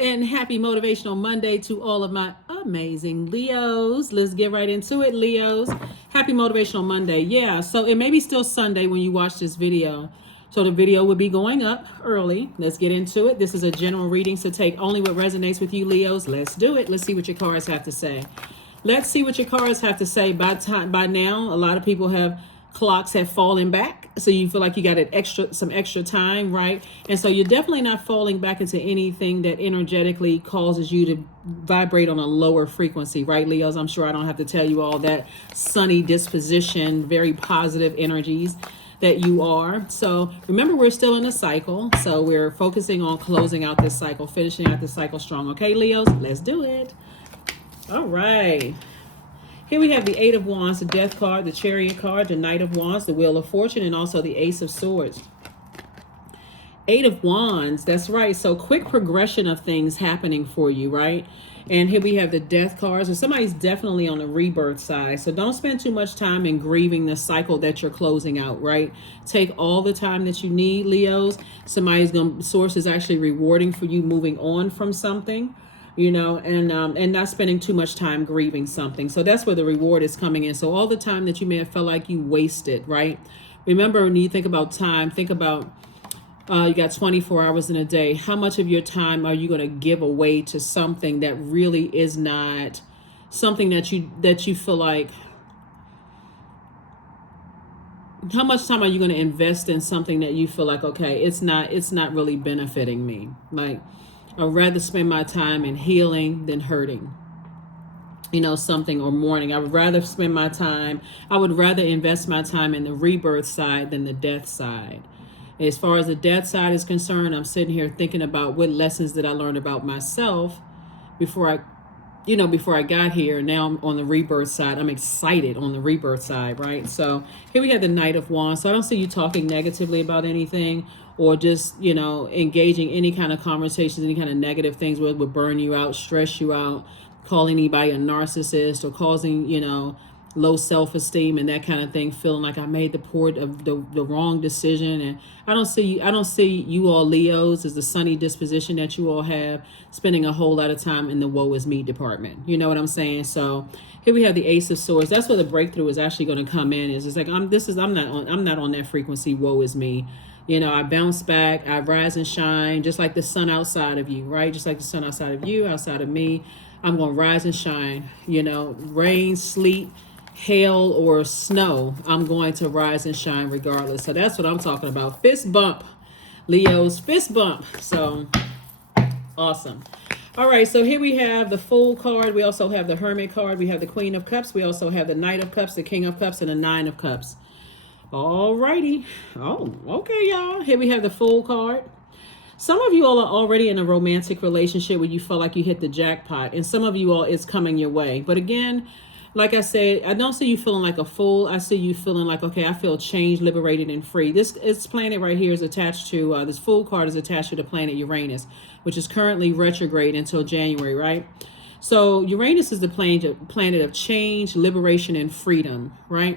and happy Motivational Monday to all of my amazing Leos. Let's get right into it, Leos. Happy Motivational Monday. Yeah, so it may be still Sunday when you watch this video. So the video will be going up early. Let's get into it. This is a general reading, so take only what resonates with you, Leos. Let's do it. Let's see what your cards have to say. Let's see what your cards have to say. By now, a lot of people clocks have fallen back, so you feel like you got some extra time, right? And so you're definitely not falling back into anything that energetically causes you to vibrate on a lower frequency, right, Leos? I'm sure I don't have to tell you all that. Sunny disposition, very positive energies that you are. So remember, we're still in a cycle, so we're focusing on closing out this cycle, finishing out this cycle strong. Okay, Leos, let's do it. All right. Here we have the Eight of Wands, the Death card, the Chariot card, the Knight of Wands, the Wheel of Fortune, and also the Ace of Swords. Eight of Wands, that's right. So quick progression of things happening for you, right? And here we have the Death cards. So somebody's definitely on the rebirth side. So don't spend too much time in grieving the cycle that you're closing out, right? Take all the time that you need, Leos. Source is actually rewarding for you moving on from something, you know, and not spending too much time grieving something. So that's where the reward is coming in. So all the time that you may have felt like you wasted, right? Remember, when you think about time, think about you got 24 hours in a day. How much of your time are you going to give away to something that really is not something that you feel like? How much time are you going to invest in something that you feel like, okay, it's not really benefiting me? Like, I'd rather spend my time in healing than hurting, you know, something, or mourning. I would rather invest my time in the rebirth side than the death side. As far as the death side is concerned, I'm sitting here thinking about what lessons did I learn about myself before I got here. Now I'm on the rebirth side. I'm excited on the rebirth side, right? So here we have the Knight of Wands. So I don't see you talking negatively about anything, or just, you know, engaging any kind of conversations, any kind of negative things where it would burn you out, stress you out, calling anybody a narcissist, or causing, you know, low self-esteem and that kind of thing, feeling like I made the wrong decision. And I don't see you all Leos as the sunny disposition that you all have, spending a whole lot of time in the woe is me department. You know what I'm saying? So here we have the Ace of Swords. That's where the breakthrough is actually going to come in. Is it's like I'm not on that frequency, woe is me. You know, I bounce back, I rise and shine, just like the sun outside of you, right? Just like the sun outside of you, outside of me. I'm going to rise and shine, you know, rain, sleet, hail, or snow. I'm going to rise and shine regardless. So that's what I'm talking about. Fist bump, Leos, fist bump. So awesome. All right, so here we have the Fool card. We also have the Hermit card. We have the Queen of Cups. We also have the Knight of Cups, the King of Cups, and the Nine of Cups. All righty. Oh, okay, y'all. Here we have the Fool card. Some of you all are already in a romantic relationship where you feel like you hit the jackpot, and some of you all, it's coming your way. But again, like I said, I don't see you feeling like a fool. I see you feeling like, okay, I feel changed, liberated, and free. This planet right here is attached to, this Fool card is attached to the planet Uranus, which is currently retrograde until January, right? So Uranus is the planet of change, liberation, and freedom, right?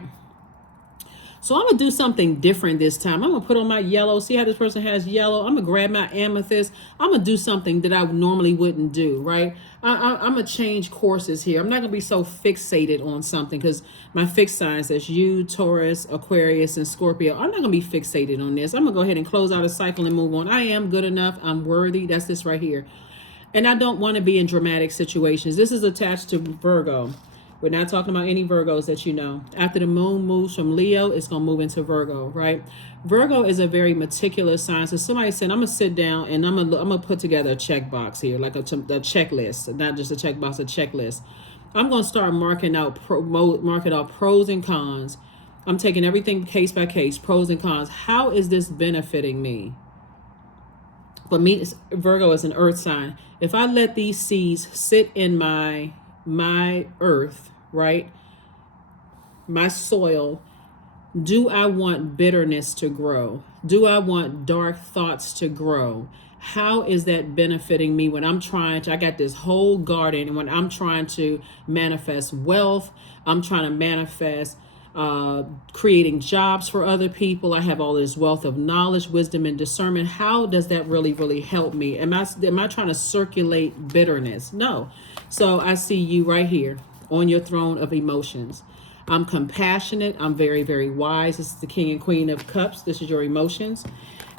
So I'm going to do something different this time. I'm going to put on my yellow. See how this person has yellow? I'm going to grab my amethyst. I'm going to do something that I normally wouldn't do, right? I'm going to change courses here. I'm not going to be so fixated on something, because my fixed signs, that's you, Taurus, Aquarius, and Scorpio. I'm not going to be fixated on this. I'm going to go ahead and close out a cycle and move on. I am good enough. I'm worthy. That's this right here. And I don't want to be in dramatic situations. This is attached to Virgo. We're not talking about any Virgos that you know. After the moon moves from Leo, it's going to move into Virgo, right? Virgo is a very meticulous sign. So somebody said, I'm going to sit down and I'm going to put together a checkbox here, like a checklist, not just a checkbox, a checklist. I'm going to start marking out pros and cons. I'm taking everything case by case, pros and cons. How is this benefiting me? For me, Virgo is an earth sign. If I let these seeds sit in my earth, right, my soil, do I want bitterness to grow? Do I want dark thoughts to grow? How is that benefiting me when I got this whole garden, and when I'm trying to manifest wealth, I'm trying to manifest creating jobs for other people. I have all this wealth of knowledge, wisdom, and discernment. How does that really help me? Am I trying to circulate bitterness? No. So I see you right here on your throne of emotions. I'm compassionate. I'm very wise. This is the King and Queen of Cups. This is your emotions.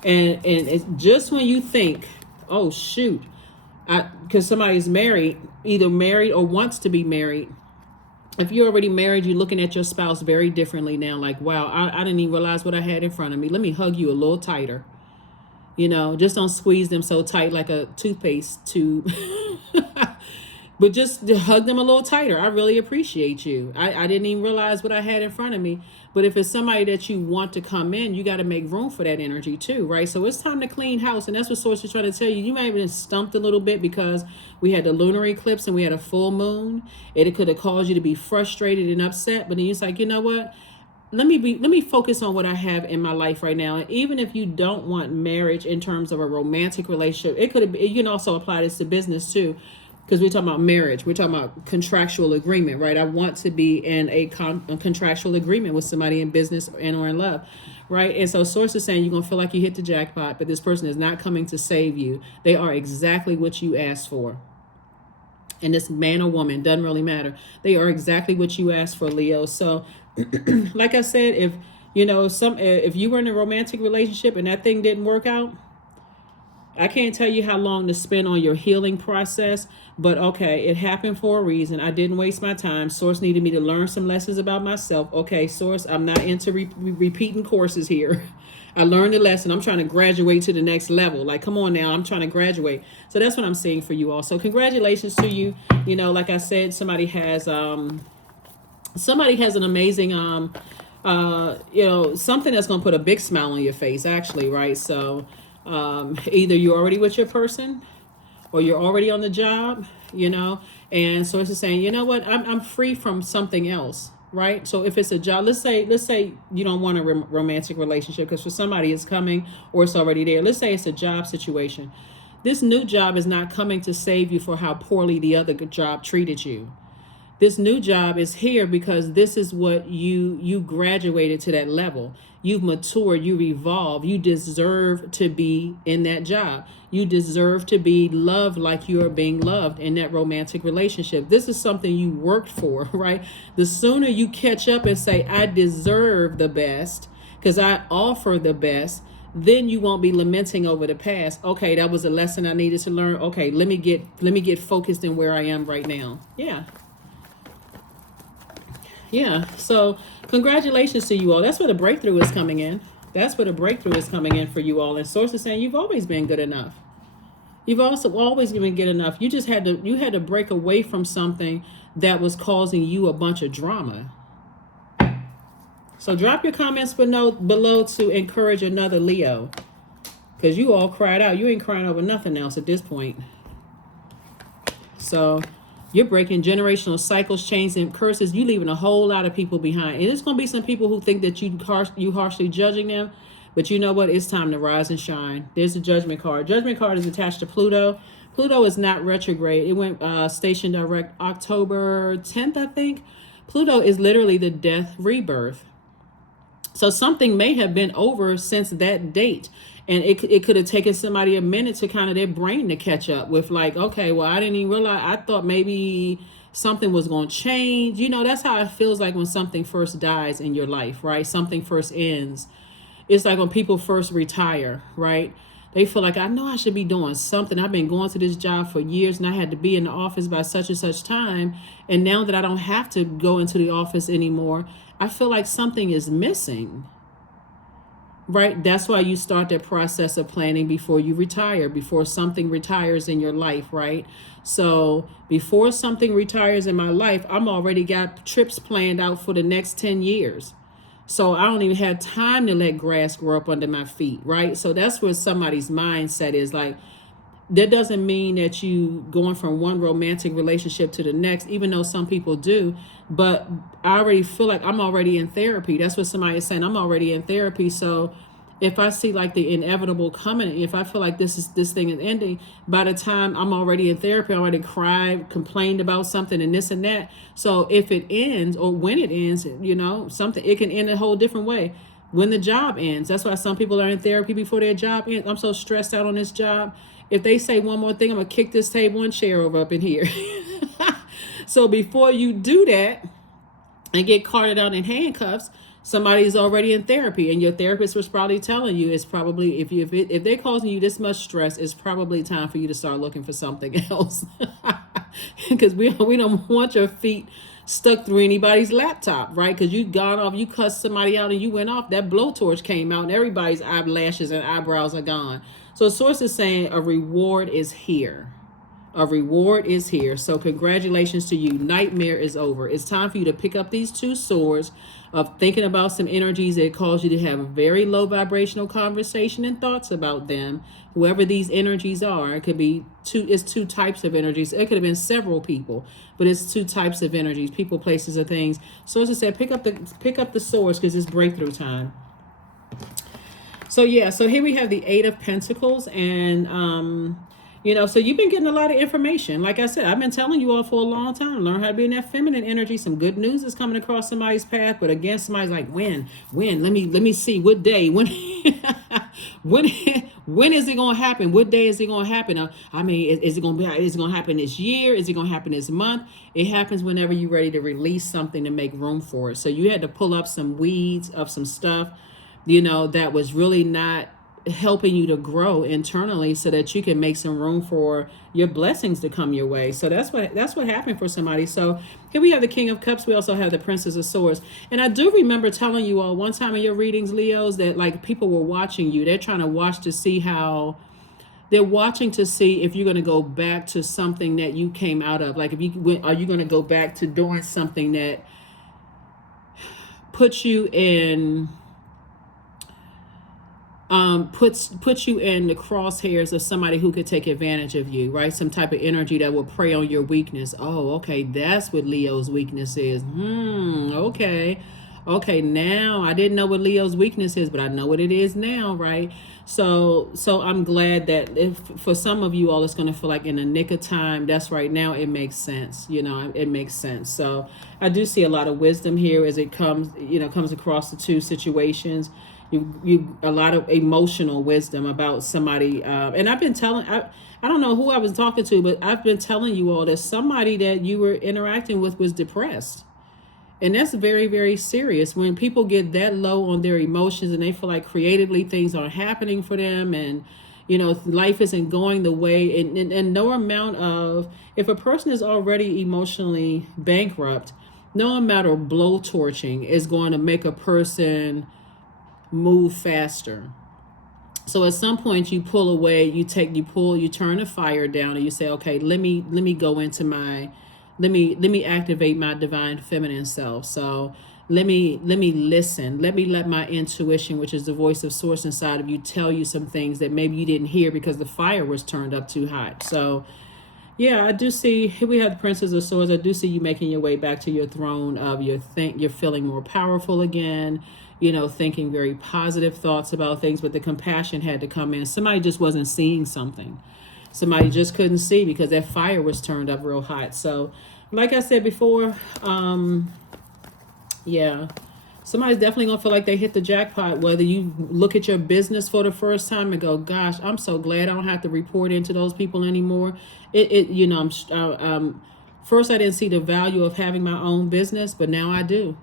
And it's just when you think, oh, shoot, because somebody's married, either married or wants to be married. If you're already married, you're looking at your spouse very differently now. Like, wow, I didn't even realize what I had in front of me. Let me hug you a little tighter. Just don't squeeze them so tight like a toothpaste tube. But just hug them a little tighter. I really appreciate you. I didn't even realize what I had in front of me. But if it's somebody that you want to come in, you got to make room for that energy too, right? So it's time to clean house. And that's what Source is trying to tell you. You might have been stumped a little bit because we had the lunar eclipse and we had a full moon. It could have caused you to be frustrated and upset. But then it's like, you know what? Let me focus on what I have in my life right now. And even if you don't want marriage in terms of a romantic relationship, you can also apply this to business too. Because we're talking about marriage. We're talking about contractual agreement, right? I want to be in a contractual agreement with somebody in business and or in love, right? And so Source is saying you're going to feel like you hit the jackpot, but this person is not coming to save you. They are exactly what you asked for. And this man or woman, doesn't really matter. They are exactly what you asked for, Leo. So like I said, if you were in a romantic relationship and that thing didn't work out, I can't tell you how long to spend on your healing process, but okay, it happened for a reason. I didn't waste my time. Source needed me to learn some lessons about myself. Okay, Source, I'm not into repeating courses here. I learned a lesson. I'm trying to graduate to the next level. Like, come on now, I'm trying to graduate. So that's what I'm seeing for you all. So congratulations to you. Like I said, somebody has an amazing, something that's going to put a big smile on your face, actually, right? So either you're already with your person or you're already on the job, and Source is saying, you know what, I'm free from something else, right? So if it's a job, let's say you don't want a romantic relationship, because for somebody it's coming or it's already there. Let's say it's a job situation. This new job is not coming to save you for how poorly the other job treated you. This new job is here because this is what you graduated to that level. You've matured, you've evolved. You deserve to be in that job. You deserve to be loved like you are being loved in that romantic relationship. This is something you worked for, right? The sooner you catch up and say, I deserve the best because I offer the best, then you won't be lamenting over the past. Okay, that was a lesson I needed to learn. Okay, let me get focused in where I am right now. Yeah, so congratulations to you all. That's where the breakthrough is coming in. That's where the breakthrough is coming in for you all. And Source is saying you've always been good enough. You've also always been good enough. You just had to break away from something that was causing you a bunch of drama. So drop your comments below to encourage another Leo. Because you all cried out. You ain't crying over nothing else at this point. So you're breaking generational cycles, chains, and curses. You leaving a whole lot of people behind. And there's going to be some people who think that you harshly judging them. But you know what? It's time to rise and shine. There's the Judgment card. Judgment card is attached to Pluto. Pluto is not retrograde. It went station direct October 10th, I think. Pluto is literally the death rebirth. So something may have been over since that date. And it could have taken somebody a minute to kind of their brain to catch up with, like, okay, well, I didn't even realize. I thought maybe something was going to change. That's how it feels like when something first dies in your life, right? Something first ends. It's like when people first retire, right? They feel like, I know I should be doing something. I've been going to this job for years and I had to be in the office by such and such time. And now that I don't have to go into the office anymore, I feel like something is missing. Right? That's why you start that process of planning before you retire, before something retires in your life, right? So before something retires in my life, I'm already got trips planned out for the next 10 years. So I don't even have time to let grass grow up under my feet, right? So that's where somebody's mindset is. Like, that doesn't mean that you going from one romantic relationship to the next, even though some people do. But I already feel like I'm already in therapy. That's what somebody is saying. I'm already in therapy. So if I see like the inevitable coming, if I feel like this thing is ending, by the time I'm already in therapy, I already cried, complained about something and this and that. So if it ends, or when it ends, something, it can end a whole different way. When the job ends, that's why some people are in therapy before their job ends. I'm so stressed out on this job. If they say one more thing, I'm gonna kick this table and chair over up in here. So before you do that and get carted out in handcuffs, somebody's already in therapy, and your therapist was probably telling you it's probably, if they're causing you this much stress, it's probably time for you to start looking for something else. Because we don't want your feet stuck through anybody's laptop, right? Because you got off, you cussed somebody out and you went off, that blowtorch came out and everybody's eyelashes and eyebrows are gone. So source is saying a reward is here. A reward is here. So congratulations to you. Nightmare is over. It's time for you to pick up these two swords of thinking about some energies that cause you to have a very low vibrational conversation and thoughts about them. Whoever these energies are, it could be it's two types of energies. It could have been several people, but it's two types of energies, people, places, or things. So as I said, pick up the swords, because it's breakthrough time. So yeah, so here we have the Eight of Pentacles, and so you've been getting a lot of information. Like I said, I've been telling you all for a long time, learn how to be in that feminine energy. Some good news is coming across somebody's path, but again, somebody's like, when, let me see what day, when, when is it going to happen? What day is it going to happen? Is it going to happen this year? Is it going to happen this month? It happens whenever you're ready to release something to make room for it. So you had to pull up some weeds of some stuff, that was really not helping you to grow internally, so that you can make some room for your blessings to come your way. So that's what happened for somebody. So here we have the King of Cups. We also have the Princess of Swords. And I do remember telling you all one time in your readings, Leos, that like people were watching you. They're trying to watch to see how they're watching to see if you're going to go back to something that you came out of. Like, are you going to go back to doing something that puts you in puts you in the crosshairs of somebody who could take advantage of you, right? Some type of energy that will prey on your weakness. Oh, okay, that's what Leo's weakness is. Okay, now I didn't know what Leo's weakness is, but I know what it is now, right? So I'm glad that if for some of you all, it's going to feel like in the nick of time. That's right now. It makes sense. It makes sense. So I do see a lot of wisdom here as it comes across the two situations. You a lot of emotional wisdom about somebody, and I've been telling, I don't know who I was talking to, but I've been telling you all that somebody that you were interacting with was depressed. And that's very, very serious. When people get that low on their emotions and they feel like creatively things aren't happening for them, and life isn't going the way, and no amount of, if a person is already emotionally bankrupt, no amount of blowtorching is going to make a person move faster. So at some point you pull away, you turn the fire down, and you say, okay, let me go into let me activate my divine feminine self. So let me listen, let my intuition, which is the voice of source inside of you, tell you some things that maybe you didn't hear because the fire was turned up too hot. So yeah, I do see, here we have the Princess of Swords. I do see you making your way back to your throne of you're feeling more powerful again, thinking very positive thoughts about things, but the compassion had to come in. Somebody just wasn't seeing something. Somebody just couldn't see because that fire was turned up real hot. So like I said before, yeah, somebody's definitely going to feel like they hit the jackpot, whether you look at your business for the first time and go, gosh, I'm so glad I don't have to report into those people anymore. First I didn't see the value of having my own business, but now I do.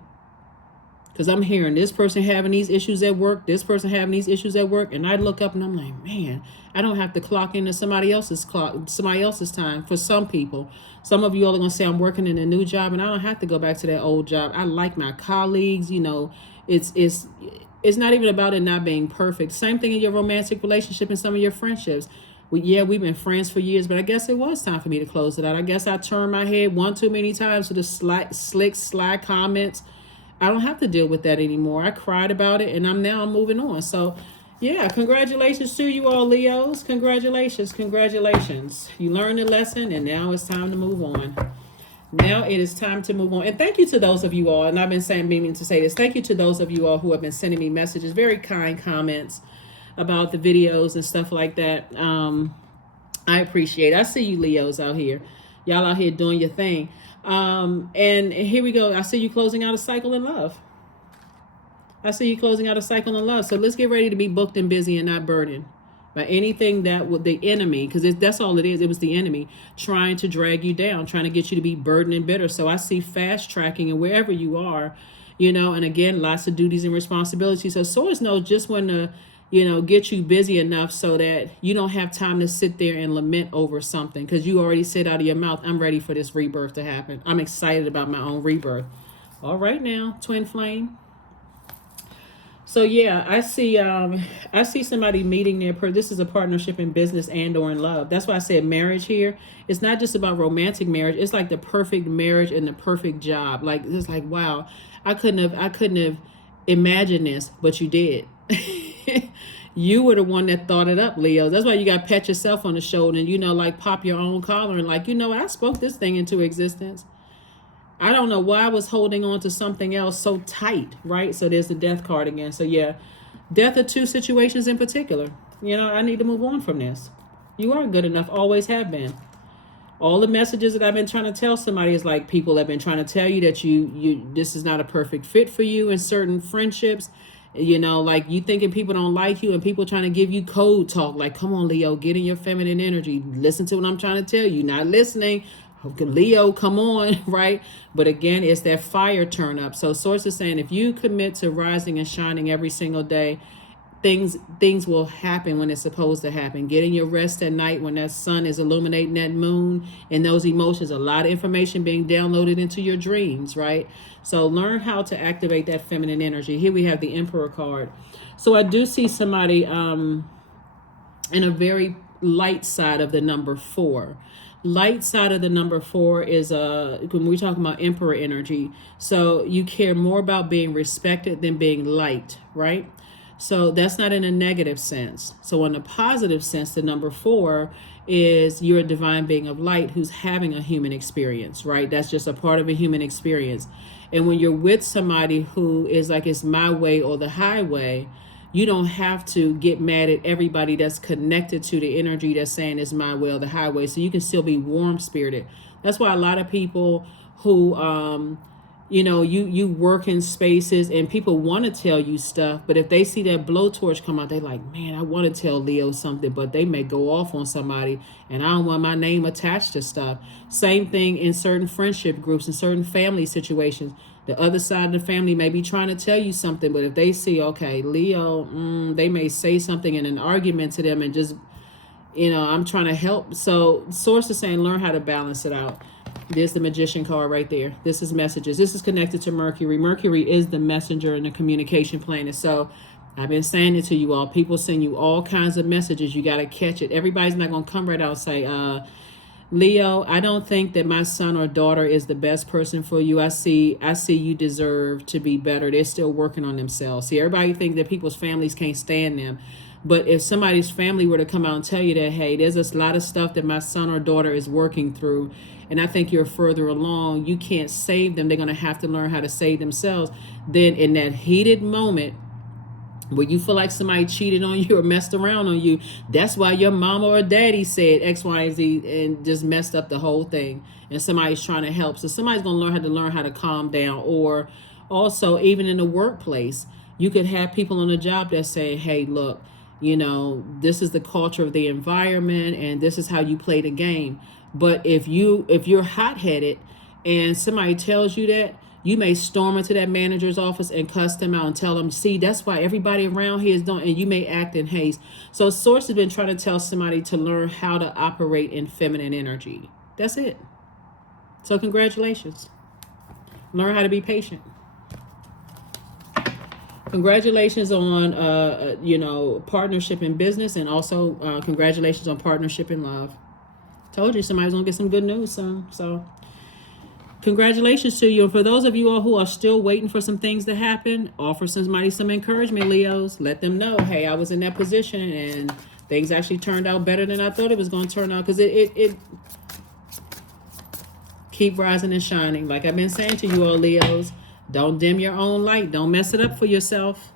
Because I'm hearing this person having these issues at work, this person having these issues at work, and I look up and I'm like, man, I don't have to clock into somebody else's time. For some people, some of you all are going to say I'm working in a new job, and I don't have to go back to that old job. I like my colleagues. It's not even about it not being perfect. Same thing in your romantic relationship and some of your friendships. We've been friends for years, but I guess it was time for me to close it out. I guess I turned my head one too many times to the slick, sly comments. I don't have to deal with that anymore. I cried about it, and I'm moving on. So yeah, congratulations to you all, Leos. Congratulations. You learned the lesson, and now it's time to move on. Now it is time to move on. And thank you to those of you all, and I've been saying, meaning to say this, thank you to those of you all who have been sending me messages, very kind comments about the videos and stuff like that. I appreciate it. I see you Leos out here. Y'all out here doing your thing. And here we go. I see you closing out a cycle in love. I see you closing out a cycle in love. So let's get ready to be booked and busy and not burdened by anything that would the enemy, because that's all it is. It was the enemy trying to drag you down, trying to get you to be burdened and bitter. So I see fast tracking, and wherever you are, and again, lots of duties and responsibilities. So swords know just when to, get you busy enough so that you don't have time to sit there and lament over something, because you already said out of your mouth, I'm ready for this rebirth to happen. I'm excited about my own rebirth. All right now, twin flame. So yeah, I see somebody meeting this is a partnership in business and or in love. That's why I said marriage here. It's not just about romantic marriage. It's like the perfect marriage and the perfect job. Like it's like, wow, I couldn't have imagined this, but you did. You were the one that thought it up, Leo. That's why you got to pat yourself on the shoulder and, like pop your own collar and like, I spoke this thing into existence. I don't know why I was holding on to something else so tight, right? So there's the death card again. So yeah, death of two situations in particular. I need to move on from this. You are good enough, always have been. All the messages that I've been trying to tell somebody is like people have been trying to tell you that you this is not a perfect fit for you in certain friendships. Like you thinking people don't like you and people trying to give you code talk. Like, come on, Leo, get in your feminine energy. Listen to what I'm trying to tell you. Not listening. Leo, come on, right? But again, it's that fire turn up. So Source is saying if you commit to rising and shining every single day, things will happen when it's supposed to happen. Getting your rest at night when that sun is illuminating that moon and those emotions, a lot of information being downloaded into your dreams, right? So learn how to activate that feminine energy. Here we have the Emperor card. So I do see somebody in a very light side of the number 4. Light side of the number 4 is when we're talking about Emperor energy. So you care more about being respected than being liked, right? So that's not in a negative sense. So in a positive sense, the number 4 is you're a divine being of light who's having a human experience, right? That's just a part of a human experience. And when you're with somebody who is like, it's my way or the highway, you don't have to get mad at everybody that's connected to the energy that's saying it's my way or the highway. So you can still be warm spirited. That's why a lot of people who, you work in spaces and people want to tell you stuff. But if they see that blowtorch come out, they like, man, I want to tell Leo something, but they may go off on somebody and I don't want my name attached to stuff. Same thing in certain friendship groups and certain family situations. The other side of the family may be trying to tell you something, but if they see, okay, Leo, they may say something in an argument to them and just, I'm trying to help. So Source is saying, learn how to balance it out. There's the Magician card right there. This is messages. This is connected to Mercury. Mercury is the messenger and the communication planet. So I've been saying it to you all. People send you all kinds of messages. You got to catch it. Everybody's not going to come right out and say, Leo, I don't think that my son or daughter is the best person for you. I see you deserve to be better. They're still working on themselves. See, everybody think that people's families can't stand them. But if somebody's family were to come out and tell you that, hey, there's a lot of stuff that my son or daughter is working through, and I think you're further along, you can't save them. They're going to have to learn how to save themselves. Then in that heated moment, where you feel like somebody cheated on you or messed around on you, that's why your mama or daddy said X, Y, and Z and just messed up the whole thing. And somebody's trying to help. So somebody's going to learn how to calm down. Or also, even in the workplace, you could have people on the job that say, hey, look, this is the culture of the environment and this is how you play the game. But if you're hot-headed and somebody tells you that, you may storm into that manager's office and cuss them out and tell them, see, that's why everybody around here is doing, and you may act in haste. So Source has been trying to tell somebody to learn how to operate in feminine energy. That's it. So congratulations. Learn how to be patient. Congratulations on, partnership in business, and also congratulations on partnership in love. Told you somebody's going to get some good news soon. So congratulations to you. And for those of you all who are still waiting for some things to happen, offer somebody some encouragement, Leos. Let them know, hey, I was in that position and things actually turned out better than I thought it was going to turn out. Because it keep rising and shining. Like I've been saying to you all, Leos, don't dim your own light. Don't mess it up for yourself.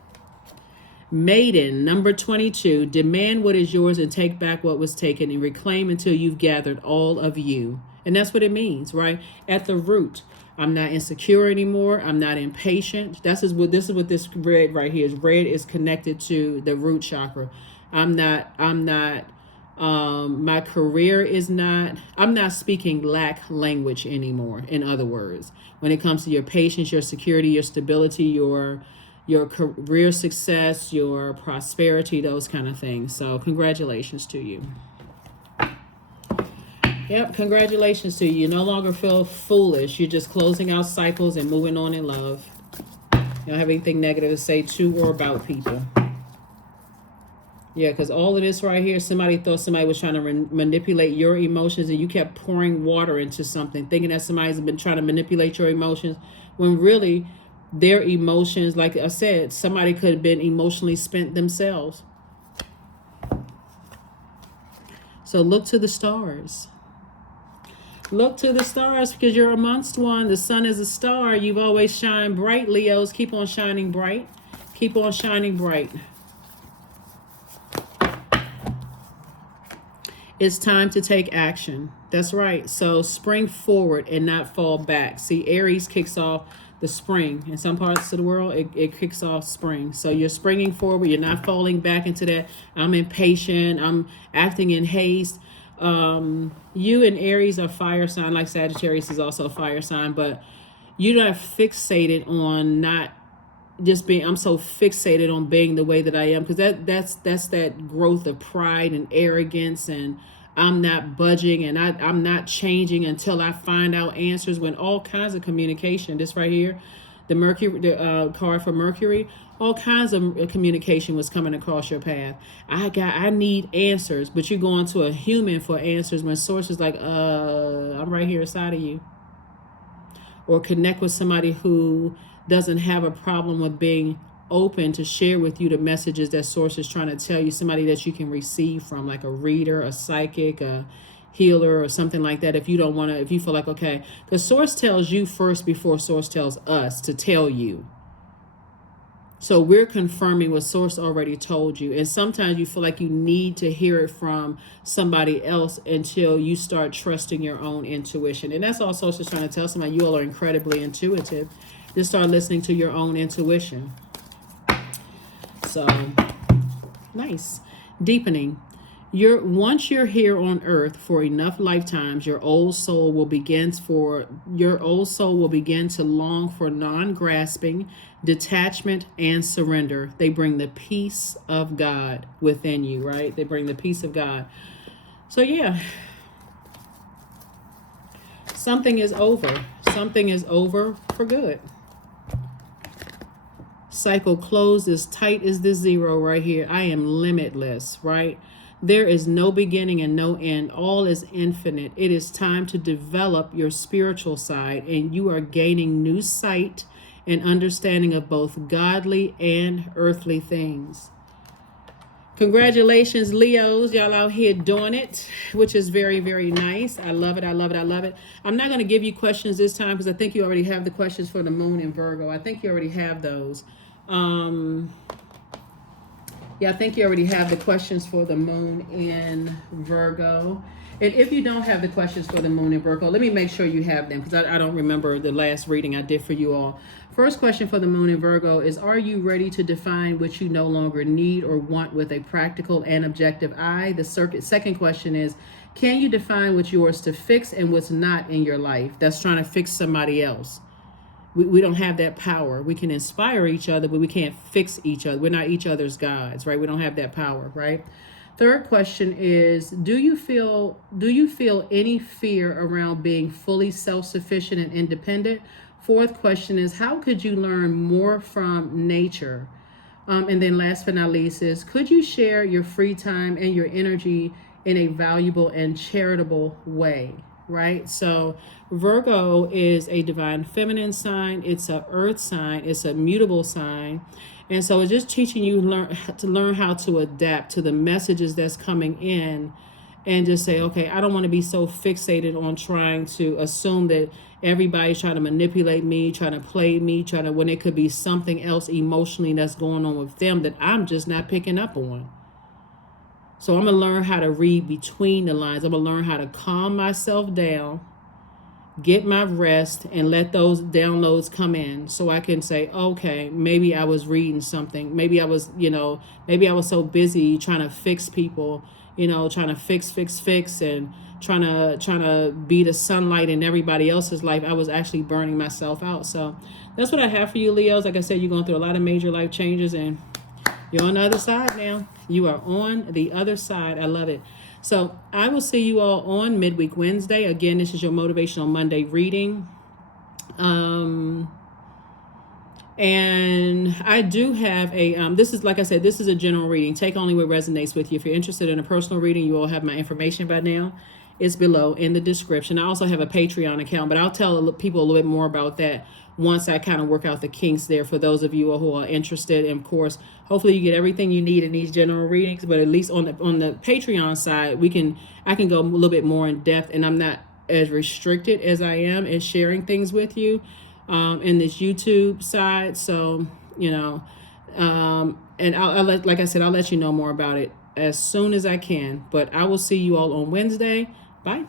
Maiden, number 22, demand what is yours and take back what was taken and reclaim until you've gathered all of you. And that's what it means, right? At the root, I'm not insecure anymore. I'm not impatient. This is what this red right here is. Red is connected to the root chakra. I'm not my career is not, I'm not speaking lack language anymore. In other words, when it comes to your patience, your security, your stability, your career success, your prosperity, those kind of things. So congratulations to you. Yep, congratulations to you. You no longer feel foolish. You're just closing out cycles and moving on in love. You don't have anything negative to say to or about people. Yeah, because all of this right here, somebody thought somebody was trying to manipulate your emotions, and you kept pouring water into something, thinking that somebody's been trying to manipulate your emotions, when really their emotions, like I said, somebody could have been emotionally spent themselves. So look to the stars. Look to the stars, because you're amongst one. The sun is a star. You've always shined bright, Leos. Keep on shining bright. Keep on shining bright. It's time to take action. That's right. So spring forward and not fall back. See, Aries kicks off the spring. In some parts of the world, it kicks off spring. So you're springing forward. You're not falling back into that, I'm impatient, I'm acting in haste. You and Aries are fire sign, like Sagittarius is also a fire sign, but you're not fixated on not just being, I'm so fixated on being the way that I am, because that's that growth of pride and arrogance, and I'm not budging, and I'm not changing until I find out answers, when all kinds of communication, this right here, the Mercury, the card for Mercury, all kinds of communication was coming across your path. I need answers, but you're going to a human for answers when source is like, I'm right here inside of you. Or connect with somebody who doesn't have a problem with being open to share with you the messages that source is trying to tell you, somebody that you can receive from, like a reader, a psychic, a healer, or something like that. If you don't want to, if you feel like, okay, because source tells you first before source tells us to tell you. So we're confirming what source already told you. And sometimes you feel like you need to hear it from somebody else until you start trusting your own intuition. And that's all source is trying to tell somebody. You all are incredibly intuitive. Just start listening to your own intuition. So, nice. Deepening. Once you're here on earth for enough lifetimes, your old soul will begin to long for non-grasping, detachment, and surrender. They bring the peace of God within you, right? They bring the peace of God. So yeah, something is over. Something is over for good. Cycle closed as tight as this zero right here. I am limitless, right? There is no beginning and no end. All is infinite. It is time to develop your spiritual side, and you are gaining new sight and understanding of both godly and earthly things. Congratulations, Leos. Y'all out here doing it, which is very, very nice. I love it. I love it. I love it. I'm not going to give you questions this time because I think you already have the questions for the moon in Virgo. I think you already have those. Yeah, I think you already have the questions for the moon in Virgo. And if you don't have the questions for the moon in Virgo, let me make sure you have them, because I don't remember the last reading I did for you all. First question for the moon in Virgo is, are you ready to define what you no longer need or want with a practical and objective eye? The second question is, can you define what's yours to fix and what's not in your life that's trying to fix somebody else? We don't have that power. We can inspire each other, but we can't fix each other. We're not each other's gods, right? We don't have that power, right? Third question is, do you feel any fear around being fully self-sufficient and independent? Fourth question is, how could you learn more from nature? And then last but not least is, could you share your free time and your energy in a valuable and charitable way? Right? So Virgo is a divine feminine sign. It's an earth sign. It's a mutable sign. And so it's just teaching you to learn how to adapt to the messages that's coming in and just say, okay, I don't want to be so fixated on trying to assume that everybody's trying to manipulate me, trying to play me, when it could be something else emotionally that's going on with them that I'm just not picking up on. So I'm going to learn how to read between the lines. I'm going to learn how to calm myself down, get my rest, and let those downloads come in so I can say, okay, maybe I was reading something. Maybe I was, maybe I was so busy trying to fix people, trying to fix, and trying to be the sunlight in everybody else's life. I was actually burning myself out. So that's what I have for you, Leos. Like I said, you're going through a lot of major life changes, and you're on the other side now. You are on the other side. I love it. So I will see you all on Midweek Wednesday. Again, this is your Motivational Monday reading. And I do have this is, like I said, this is a general reading. Take only what resonates with you. If you're interested in a personal reading, you all have my information by now. It's below in the description. I also have a Patreon account, but I'll tell people a little bit more about that once I kind of work out the kinks there for those of you who are interested. And of course, hopefully you get everything you need in these general readings, but at least on the Patreon side, I can go a little bit more in depth, and I'm not as restricted as I am in sharing things with you in this YouTube side. So, and I'll like I said, I'll let you know more about it as soon as I can. But I will see you all on Wednesday. Bye.